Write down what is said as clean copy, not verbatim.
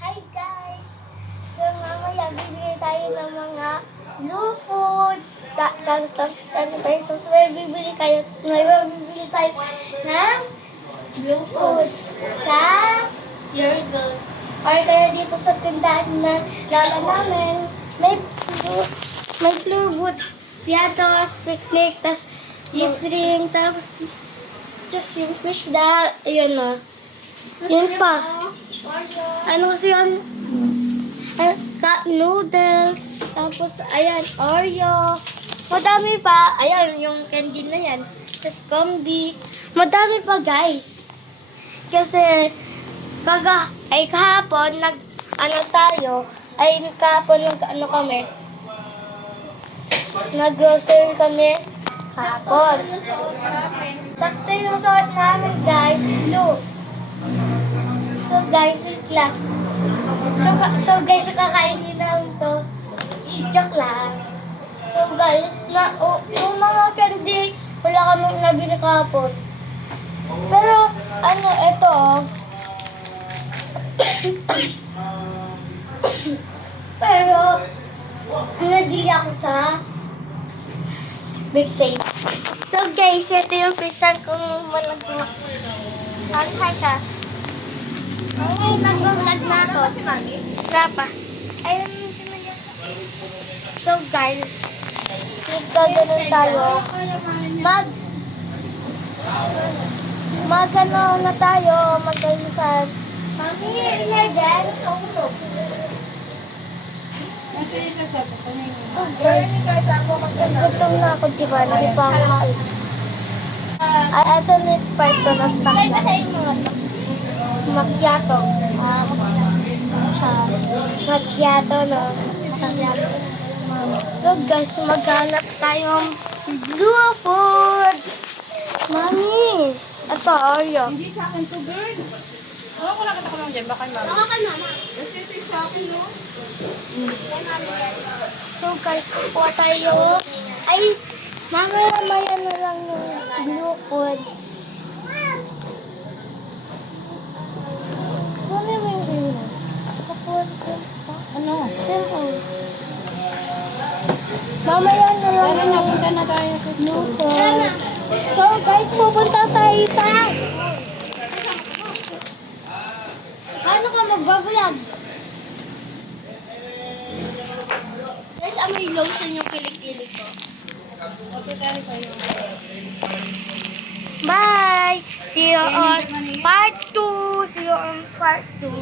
Hi guys! So mamaya bibili tayo ng mga blue foods. So may bibili tayo ng blue foods sa Yorgo. Or kaya dito sa tindahan na lola namin, may blue foods, piatos, picnic, tas cheese ring, tapos just yung fish da, ayun o. Yun pa. Ano kasi yun? Cup noodles, tapos ayan, Oreo. Madami pa. Ayan, yung candy na yan. Tapos combi. Madami pa guys. Kasi kahapon nag-grocery kami kahapon. Sakto yung suot namin guys, blue. So guys, wait lang. So guys, kakainin namin to. Joke lang. So guys, yung mga candy, wala kaming nabili kahapon. Pero, ito Pero, nabili ako sa Big Save. So guys, ito yung pinsan kong malagwa. Hi ka. Okay, nag-vlog na ako. Rapa. Ayun si Maria. So guys, magkaganon tayo. Magano na tayo, mag-alisan. Mami, ilan? So guys, gutom na ako, diba? Hindi pa ako kain. Ay, ito meat part to na stock na. Macchiato. Macchiato, no? So guys, maghanap tayong blue foods. Mami, ito, Oreo. Hindi sa akin to, girl. Wala ko nakita ko lang dyan. Baka mama. Baka ka mama. Kasi ito yung sa akin, no? So guys, kukuha tayo. Ay, mamaya na lang yung blue foods. Mamaya mo yung green na. Kukuha ko. Ano? Mamaya na lang Tara, yung napunta na tayo sa blue foods. So guys, pupunta tayo sa... Paano ka magbablog? Guys, amoy lotion yung kilig-kilig ko. Kasi tayo kayo. Bye! See you on part 2! See you on part 2!